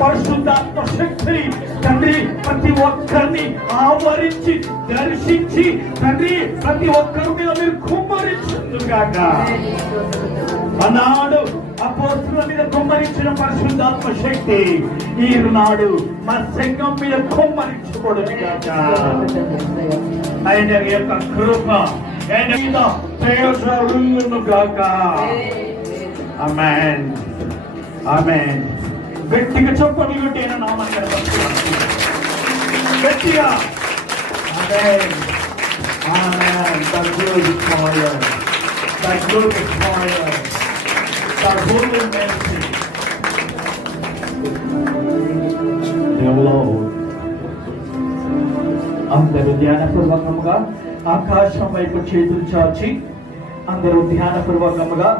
పరిశుద్ధాత్మ శక్తిని తండ్రి ప్రతి ఒక్కరిని ఆవరించి దర్శించి తండ్రి ప్రతి ఒక్కరి మీద మీరు కుమ్మరించుగాక. ఆనాడు అపోస్తుల మీద కుమ్మరించిన పరిశుద్ధాత్మ శక్తి ఈనాడు మా సంఘం మీద కుమ్మరించబడుగాక. ఆయన యొక్క కృప ఆయన మీద ప్రయోజనం గాక. ఆమేన్ ఆమేన్. గట్టిగా చెప్పండి, ఆయన నామాన్ని కనపరుస్తున్నాను గట్టిగా. ఆమేన్ ఆమేన్. The Lord is fire. The Lord is fire. The Holy Mercy. అందరూ ధ్యానపూర్వకముగా ఆకాశం వైపు చేతులు చాచి అందరూ ధ్యానపూర్వకముగా